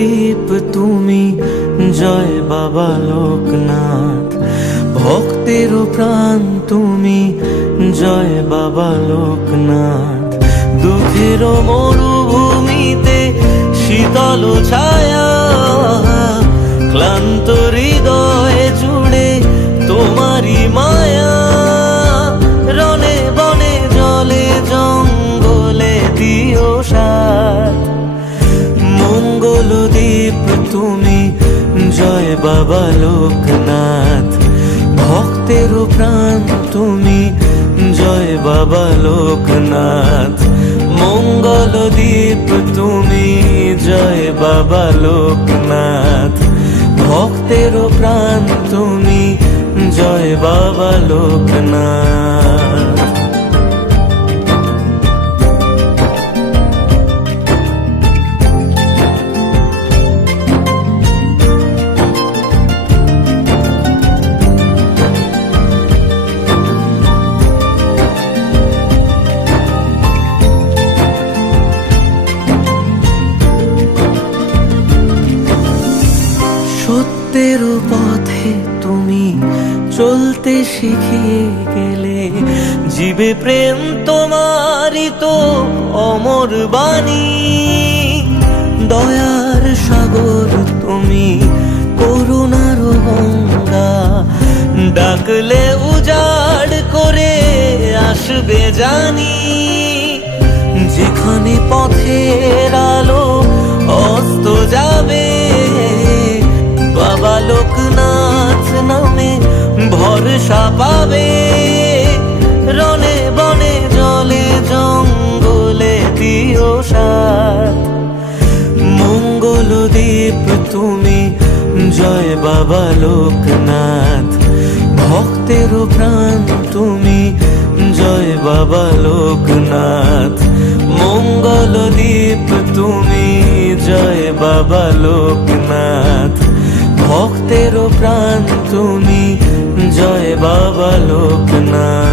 দ্বীপ তুমি, জয় বাবা লোকনাথ। ভক্তের প্রাণ তুমি, জয় বাবা লোকনাথ। দুঃখের মরুভূমিতে শীতল ছায়া, ক্লান্ত হৃদয়ে জুড়ে তোমারি মায়া। রনে বনে জলে জঙ্গলে দিও সাথ। মঙ্গল দ্বীপ তুমি, জয় বাবা লোকনাথ। ভক্তের প্রাণ তুমি, জয় বাবা লোকনাথ। মঙ্গল দ্বীপ তুমি, জয় বাবা লোকনাথ। ভক্তের প্রাণ তুমি, জয় বাবা লোকনাথ। সত্যের পথে তুমি চলতে শিখিয়ে গেলে, জীবে প্রেম তোমারই তো অমর বাণী। দয়ার সাগর তুমি, করুণার গঙ্গা। ডাকলে উজাড় করে আসবে জানি। যেখানে পথের আলো অস্ত যাবে, বাবা লোকনাথ নামে ভরসা পাবে। রনে বনে জলে জঙ্গলে দিও সাথ। মঙ্গল দ্বীপ তুমি, জয় বাবা লোকনাথ। ভক্তের প্রাণ তুমি, জয় বাবা লোকনাথ। মঙ্গল দ্বীপ তুমি, জয় বাবা লোকনাথ। ভক্তের প্রাণ তুমি, জয় বাবা লোকনাথ।